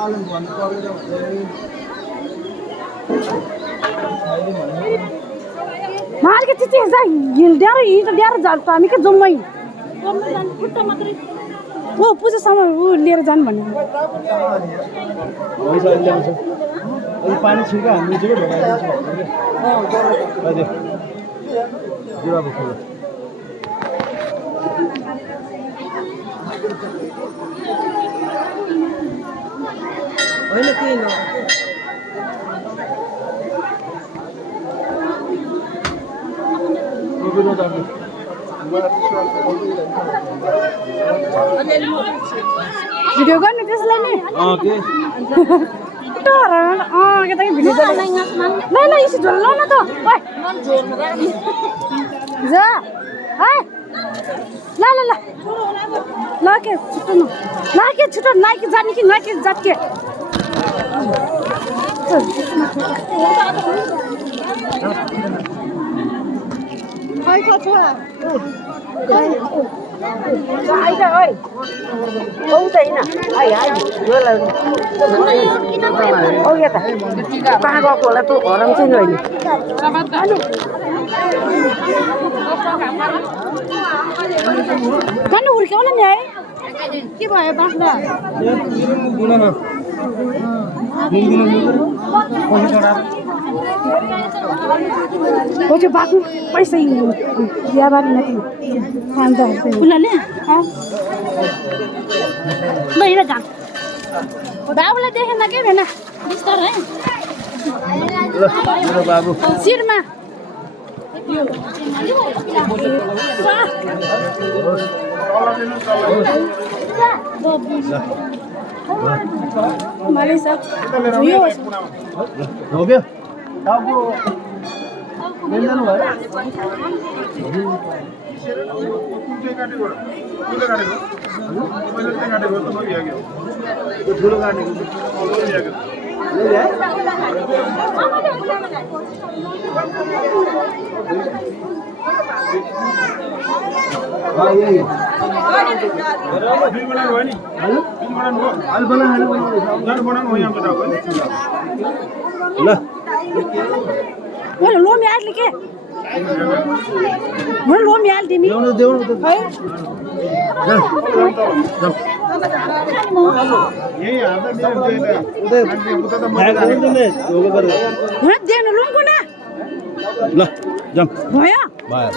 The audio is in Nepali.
मार के चिची जा हिँड्यार हिँड्यार जान्छ हामी के जम्मै ओ पूजा सामान ऊ लिएर जानु भन्ने पानी छिर्का हामी चाहिँ होइन केही न भिडियो गर्ने त्यसलाई नि के भिडियो ल ल यसो झोल ल न त जा ल ल ल ल के छिटो न ल के छिटो नाइके जाने कि नाइके जात के खै छ आइज ओइ औदैन आइ आइ औ या त कहाँ गएको होला तँ हराम चाहिँ अहिले जानु हुर्क्यो होला नि है के भयो बाख्रा वो जो बाकी पैसा ही दिया बार नहीं खानदा है उन्होंने हाँ मैं इधर जाऊँ बाबू ले देखे ना क्या बना बिस्तर है बाबू सिर में माली सब हो गया आपको मिल जाना भाई ठुलो गाडी वो लो मियाल लिखे वो लो मियाल दी नहीं हाँ देना लोग को ना ला जम भैया बाय